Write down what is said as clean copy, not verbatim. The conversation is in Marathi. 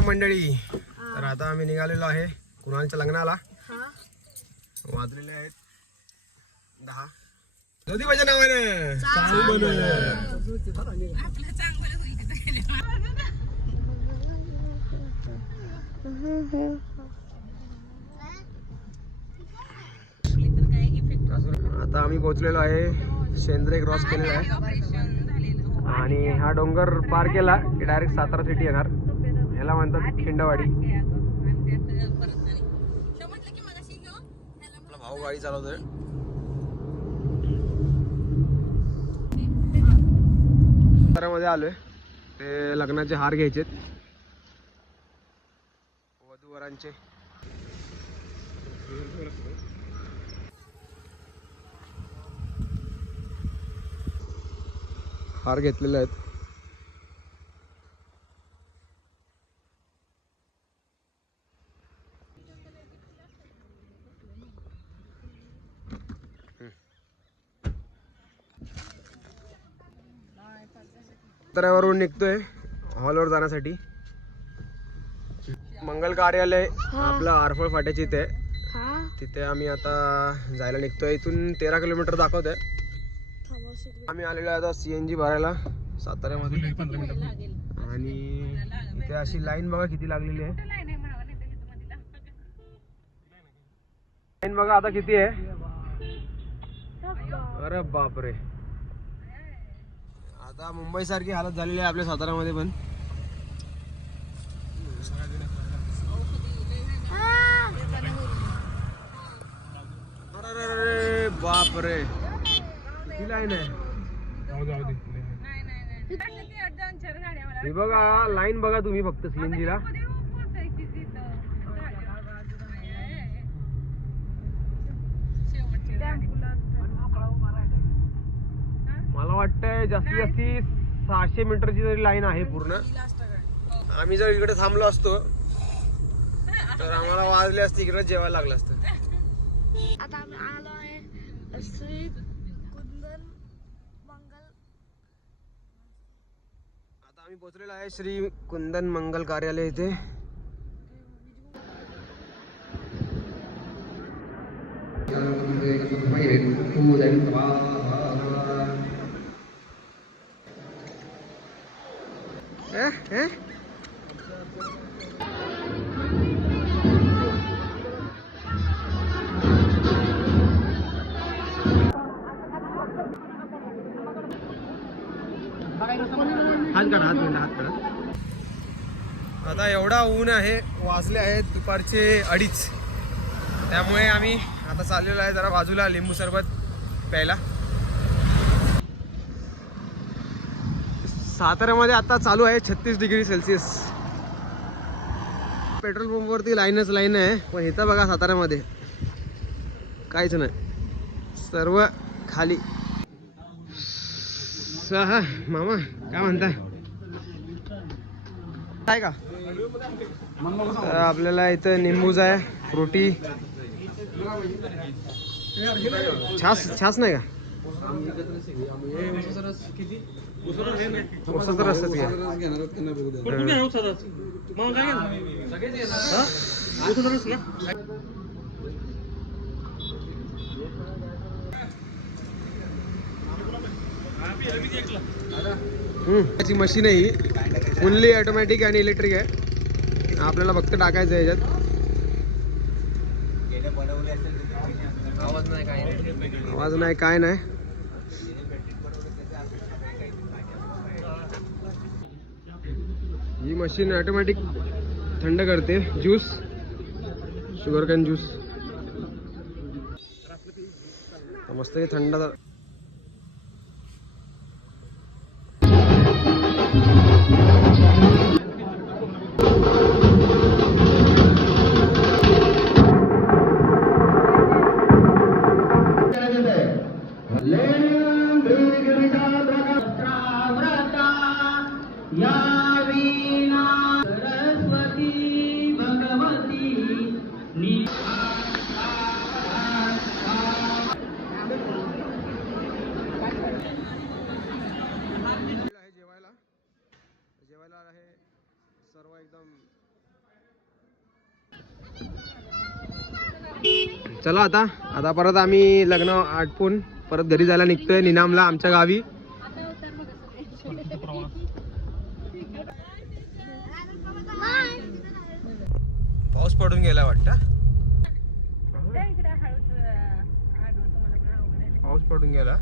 मंडळी, तर आता आम्ही निघालेलो आहे कुणालच्या लग्नाला. वाजलेले आहेत 10. ज्योतिबाच्या नावाने आता आम्ही पोहोचलेलो आहे. शेंद्रे क्रॉस केलेला आहे आणि हा डोंगर पार केला की डायरेक्ट सातारा सिटी येणार. ह्याला म्हणतात खिंडवाडी. आपला भाऊ गाडी चालवतोय. मध्ये आलोय ते लग्नाचे हार घ्यायचेत वधूवरांचे. हार घेतलेले आहेत. साताऱ्यावरून निघतोय हॉलवर जाण्यासाठी. मंगल कार्यालय आपलं आरफळ फाट्याची इथे, तिथे आम्ही आता जायला निघतोय. इथून 13 किलोमीटर दाखवतोय. आम्ही आलेलो आता CNG भरायला साताऱ्यामध्ये. आणि इथे अशी लाईन बघा किती लागलेली आहे. लाईन बघा आता किती आहे. अरे बापरे, आता मुंबई सारखी हालत झालेली आहे आपल्या साताऱ्यामध्ये पण. अरे बापरे, किती लाईन आहे. हे बघा लाईन बघा तुम्ही फक्त CNG ला. मला वाटतंय जास्तीत जास्ती 600 मीटरची तरी लाईन आहे पूर्ण. आम्ही जर इकडे थांबलो असतो तर आम्हाला वाजले असते इकडे जेवायला लागलं असतं. आता आम्ही आलो आहे श्री कुंदन मंगल. आता आम्ही पोहोचलेलो आहे श्री कुंदन मंगल कार्यालय इथे. आता एवढा ऊन आहे, वाजले आहेत दुपारचे 2:30. त्यामुळे आम्ही आता चाललेलो आहे जरा बाजूला लिंबू सरबत प्यायला. साताऱ्यामध्ये आता चालू आहे 36 डिग्री सेल्सिअस. पेट्रोल पंपवरती लाईनच लाईन आहे, पण इथं बघा साताऱ्यामध्ये काहीच नाही, सर्व खाली. मामा काय म्हणताय, काय का. आपल्याला इथं निंबूच आहे, फ्रुटी, छास नाही का. उसाचा रस घ्या. त्याची मशीन आहे ही, फुल्ली ऑटोमॅटिक आणि इलेक्ट्रिक आहे. आपल्याला फक्त टाकायचं आहे याच्यात. आवाज नाही काय नाही. ही मशीन ऑटोमॅटिक थंड करते ज्यूस, शुगर कॅन ज्यूस. मस्त थंड. एकदम. चला आता परत आम्ही लग्न आटपून परत घरी जायला निघतोय निनामला आमच्या गावी. पाऊस पडून गेला वाटतं. पाऊस पडून गेला.